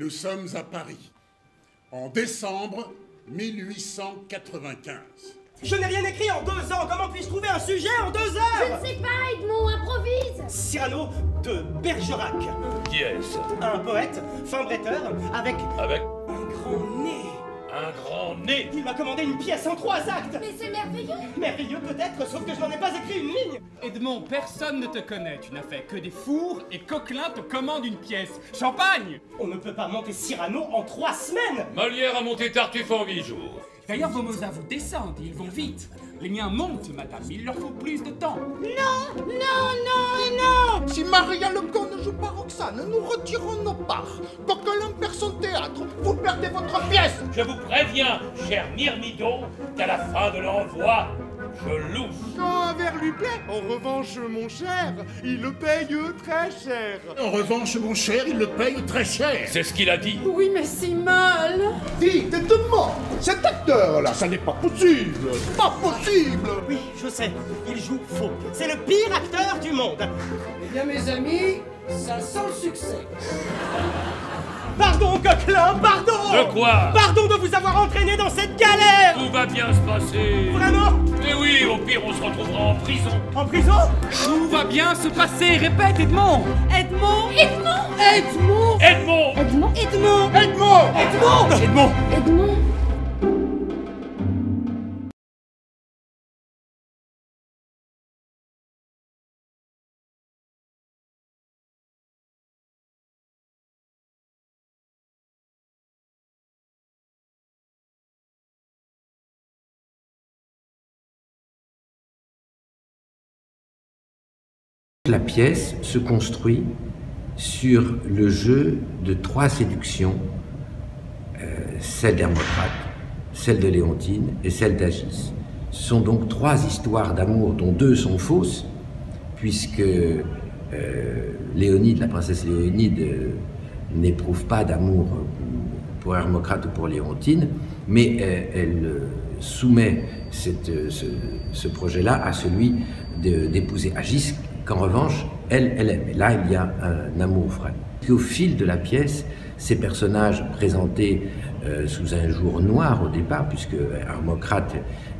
Nous sommes à Paris, en décembre 1895. Je n'ai rien écrit en 2 ans. Comment puis-je trouver un sujet en 2 heures? Je ne sais pas, Edmond, improvise. Cyrano de Bergerac. Qui est-ce? Un poète, fin bretteur, avec un grand nez. Un grand nez. Il m'a commandé une pièce en 3 actes. Mais c'est merveilleux. Merveilleux peut-être, sauf que je n'en ai pas écrit une ligne. Edmond, personne ne te connaît. Tu n'as fait que des fours et Coquelin te commande une pièce. Champagne! On ne peut pas monter Cyrano en 3 semaines. Molière a monté Tartuffe en 8 jours. D'ailleurs, vos Mozart vous descendent, ils vont vite. Les miens montent, madame, il leur faut plus de temps. Non, non, non et non. Si Maria Legault ne joue pas Roxane, nous retirons nos parts. Coquelin perd son théâtre, vous perdez votre pièce. Je vous préviens, cher Myrmidon, qu'à la fin de l'envoi, je louche. Quand un verre lui plaît, en revanche, mon cher, il le paye très cher. En revanche, mon cher, il le paye très cher. C'est ce qu'il a dit. Oui, mais c'est mal. Vite, aide-moi. Cet acteur-là, ça n'est pas possible. Pas possible. Oui, je sais, il joue faux. C'est le pire acteur du monde. Eh bien, mes amis, ça sent le succès. Pardon, Coquelin, pardon. De quoi? Pardon de vous avoir entraîné dans cette galère. Tout va bien se passer. Vraiment? Mais oui, au pire, on se retrouvera en prison. En prison? Tout va bien se passer, répète, Edmond! Edmond, Edmond, Edmond, Edmond! Edmond, Edmond, Edmond. Edmond! Edmond! Edmond. La pièce se construit sur le jeu de 3 séductions, celle d'Hermocrate, celle de Léontine et celle d'Agis. Ce sont donc 3 histoires d'amour dont 2 sont fausses, puisque Léonide, la princesse Léonide, n'éprouve pas d'amour pour Hermocrate ou pour Léontine, mais elle soumet ce projet-là à celui d'épouser Agis, qu'en revanche, elle aime. Et là, il y a un amour vrai. Et au fil de la pièce, ces personnages présentés sous un jour noir au départ, puisque Hermocrate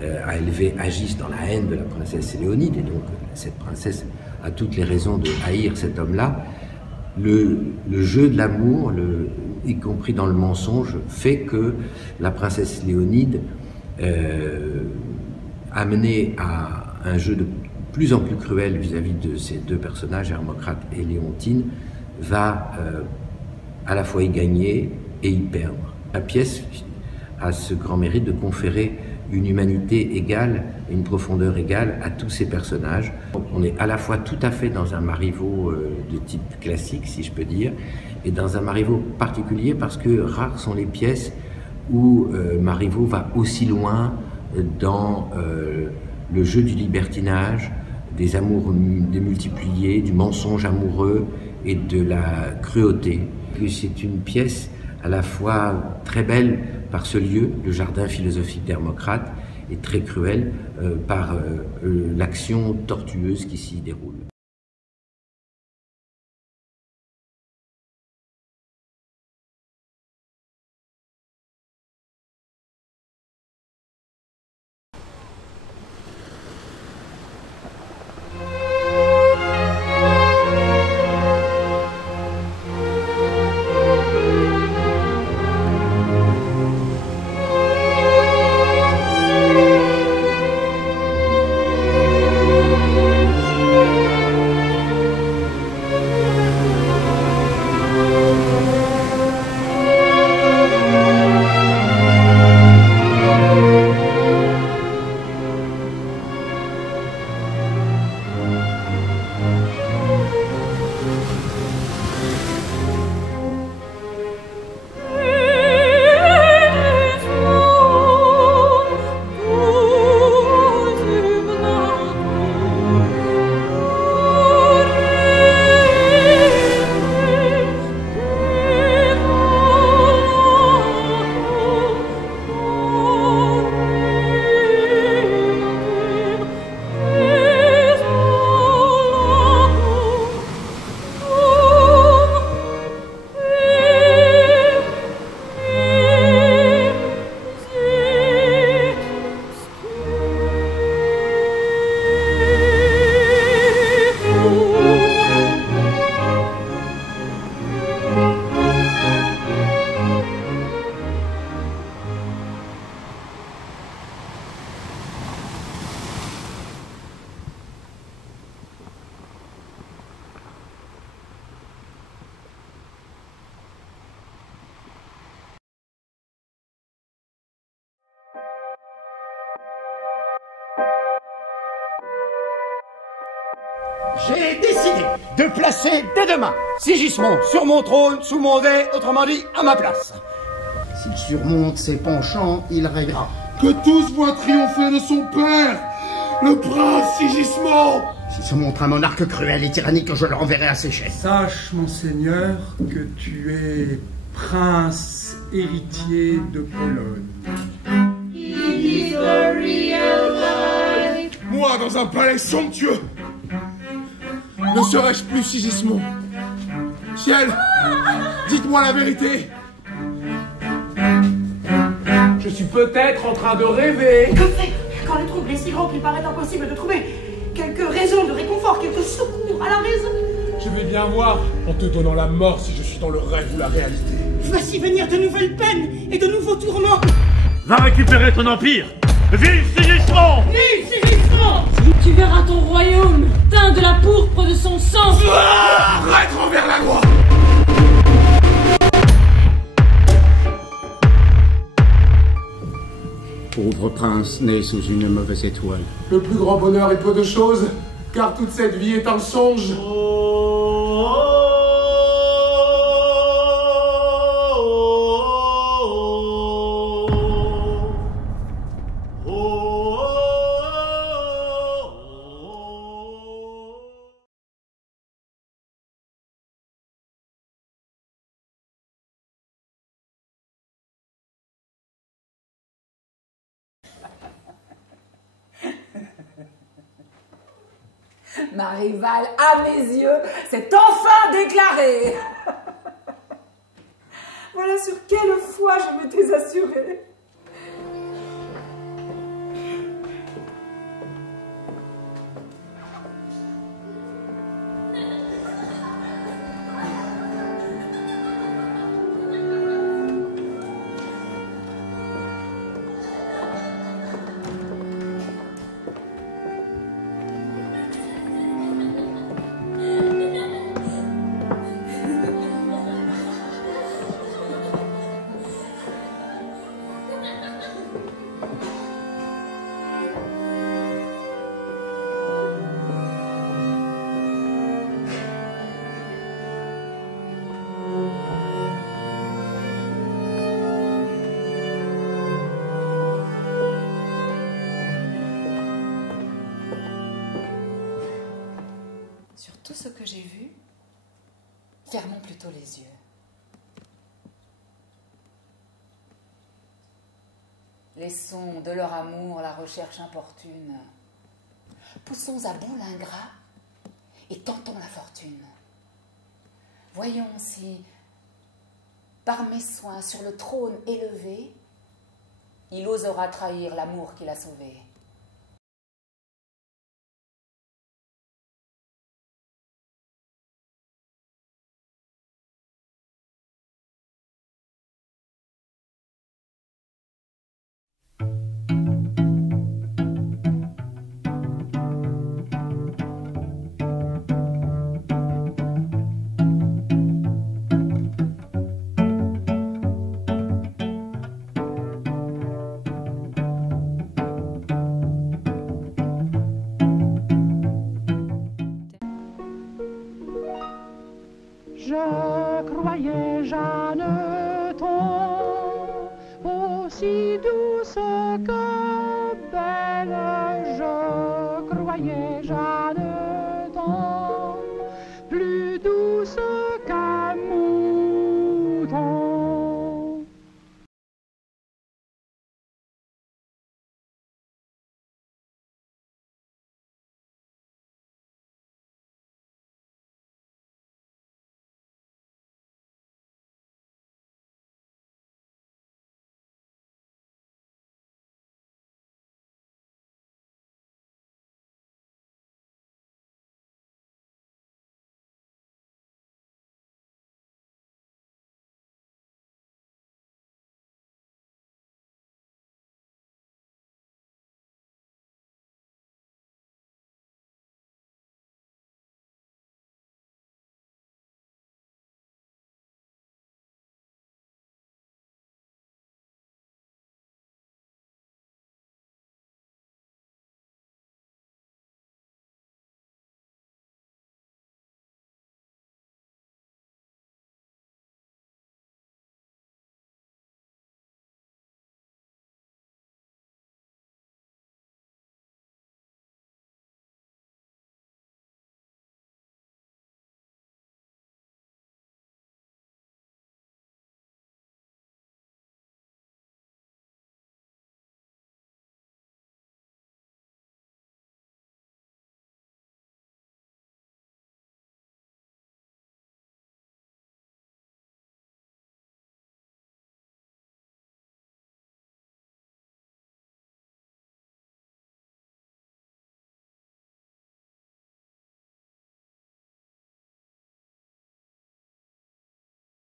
a élevé Agis dans la haine de la princesse Léonide, et donc cette princesse a toutes les raisons de haïr cet homme-là. Le jeu de l'amour, y compris dans le mensonge, fait que la princesse Léonide, amenée à un jeu de plus en plus cruel vis-à-vis de ces 2 personnages, Hermocrate et Léontine, va à la fois y gagner et y perdre. La pièce a ce grand mérite de conférer une humanité égale et une profondeur égale à tous ces personnages. On est à la fois tout à fait dans un Marivaux de type classique, si je peux dire, et dans un Marivaux particulier parce que rares sont les pièces où Marivaux va aussi loin dans le jeu du libertinage, des amours démultipliés, du mensonge amoureux et de la cruauté. C'est une pièce à la fois très belle par ce lieu, le jardin philosophique d'Hermocrate, et très cruelle par l'action tortueuse qui s'y déroule. J'ai décidé de placer dès demain Sigismond sur mon trône, sous mon dé, autrement dit, à ma place. S'il surmonte ses penchants, il règlera. Que tous voient triompher de son père, le prince Sigismond. S'il se montre un monarque cruel et tyrannique, je le renverrai à ses chaises. Sache, monseigneur, que tu es prince héritier de Pologne. Moi, dans un palais somptueux, ne serais-je plus Sigismond? Ciel, dites-moi la vérité. Je suis peut-être en train de rêver. Que fait quand le trouble est si grand qu'il paraît impossible de trouver quelques raisons de réconfort, quelques secours à la raison? Je vais bien voir, en te donnant la mort, si je suis dans le rêve ou la réalité. Voici venir de nouvelles peines et de nouveaux tourments. Va récupérer ton empire. Vive Sigismond! Vive Sigismond! Tu verras ton royaume teint de la pourpre de son sang. Arrête envers la loi! Pauvre prince né sous une mauvaise étoile. Le plus grand bonheur est peu de choses, car toute cette vie est un songe. Ma rivale, à mes yeux, s'est enfin déclarée. Voilà sur quelle foi je m'étais assurée. Sur tout ce que j'ai vu, fermons plutôt les yeux. Laissons de leur amour la recherche importune. Poussons à bout l'ingrat et tentons la fortune. Voyons si, par mes soins sur le trône élevé, il osera trahir l'amour qu'il a sauvé. Je croyais jamais